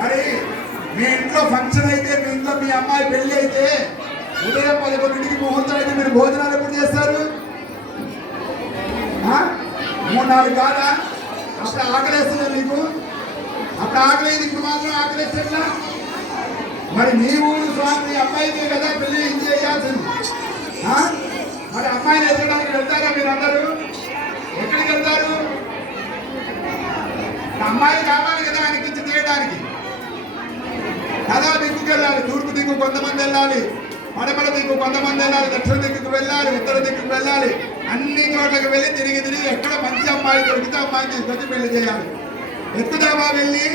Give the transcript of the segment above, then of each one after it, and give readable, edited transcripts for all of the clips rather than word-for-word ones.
మరి మీ ఇంట్లో ఫంక్షన్ అయితే, మీ ఇంట్లో మీ అమ్మాయి పెళ్లి అయితే ఉదయం 11కి ముహూర్తం అయితే మీరు భోజనాలు ఎప్పుడు చేస్తారు? 3-4 కాదా? అప్పుడు ఆకలేస్తుందా మీకు? అప్పుడు ఆకలేదు, ఇప్పుడు మాత్రం ఆకలేస్తుందా? మరి నీ ఊరు స్వామి మీ అమ్మాయికే కదా పెళ్లి చేయాల్సింది. మరి అమ్మాయిని ఎత్తడానికి వెళ్తారా మీరు అందరూ? ఎక్కడికి వెళ్తారు? అమ్మాయి కావాలి కదా ఆయనకి ఇచ్చి చేయడానికి. కదా దిక్కుకు వెళ్ళాలి, తూర్పు దిక్కు కొంతమంది వెళ్ళాలి, పడమర దిక్కు కొంతమంది వెళ్ళాలి, దక్షిణ దిక్కుకు వెళ్ళాలి, ఉత్తర దిక్కుకు వెళ్ళాలి. అన్ని చోట్లకి వెళ్ళి తిరిగి ఎక్కడ మంచి అమ్మాయి దొరికితే అమ్మాయిని తీసుకొచ్చి పెళ్లి చేయాలి. ఎత్తుదామా వెళ్ళి?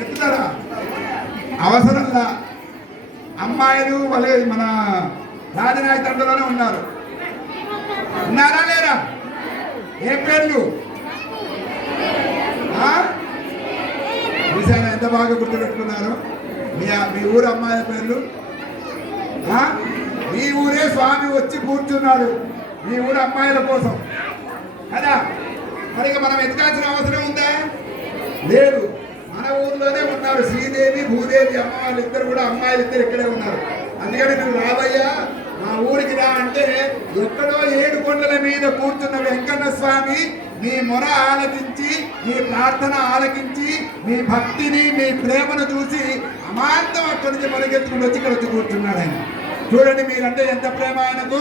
ఎత్తుతారా? అవసరంలా. అమ్మాయిలు వాళ్ళే మన రాజనాయకులందరూనే ఉన్నారు. ఉన్నారా లేరా? ఏం పేర్లు? చూసారా ఎంత బాగా గుర్తుపెట్టుకున్నారు? మీ ఊరు అమ్మాయిల పేర్లు. మీ ఊరే స్వామి వచ్చి కూర్చున్నాడు మీ ఊరు అమ్మాయిల కోసం కదా. మరి మనం ఎత్తుకాల్సిన అవసరం ఉందా? లేదు. మన ఊర్లోనే ఉన్నారు శ్రీదేవి భూదేవి అమ్మవాళ్ళు ఇద్దరు కూడా, అమ్మాయిలు ఇద్దరు ఇక్కడే ఉన్నారు. అందుకని నువ్వు రావయ్యా మా ఊరికి రా అంటే, ఎక్కడో 7 కొండల మీద కూర్చున్న వెంకన్న స్వామి మీ మొర ఆలకించి, మీ ప్రార్థన ఆలకించి, మీ భక్తిని మీ ప్రేమను చూసి అమాంతం అక్కడి నుంచి పరిగెత్తుకుని వచ్చి ఇక్కడ వచ్చి కూర్చున్నాడు ఆయన. చూడండి మీరంటే ఎంత ప్రేమ ఆయనకు.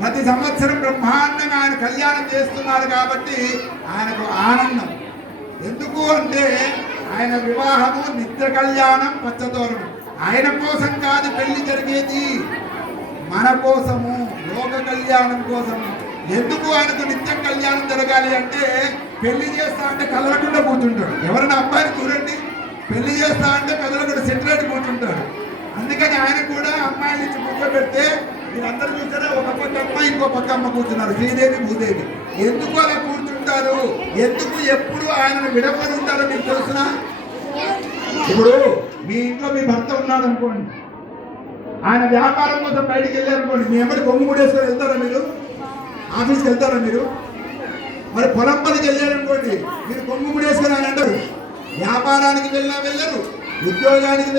ప్రతి సంవత్సరం బ్రహ్మాండంగా ఆయన కళ్యాణం చేస్తున్నారు కాబట్టి ఆయనకు ఆనందం. ఎందుకు అంటే ఆయన వివాహము నిత్య కళ్యాణం పచ్చతోరణం. ఆయన కోసం కాదు పెళ్లి జరిగేది, మన కోసము, లోక కళ్యాణం కోసము. ఎందుకు ఆయనకు నిత్యం కళ్యాణం జరగాలి అంటే, పెళ్లి చేస్తా అంటే కదలకుండా కూర్చుంటాడు. ఎవరైనా అబ్బాయిని చూడండి, పెళ్లి చేస్తా అంటే కదలకుండా సెటిలైట్ కూర్చుంటాడు. అందుకని ఆయన కూడా అమ్మాయిని ఇచ్చి కూర్చోబెడితే మీరందరూ చూసారా, ఒక పక్క అమ్మాయి ఇంకో పక్క అమ్మ కూర్చున్నారు, శ్రీదేవి భూదేవి. ఎందుకు అలా కూర్చుంటారు? ఎందుకు ఎప్పుడు ఆయనను విడపడి ఉంటారో మీకు తెలుసునా? ఇప్పుడు మీ ఇంట్లో మీ భర్త ఉన్నాడు అనుకోండి, ఆయన వ్యాపారం కోసం బయటికి వెళ్ళారు అనుకోండి, మీ అమ్మడి కొంగు ముడేసుకొని వెళ్తారా మీరు? ఆఫీస్కి వెళ్తారా మీరు? మరి పొలం పనికి వెళ్ళారు అనుకోండి, మీరు కొంగు ముడేసుకొని ఆయన అంటారు. వ్యాపారానికి వెళ్ళినా వెళ్ళరు, ఉద్యోగానికి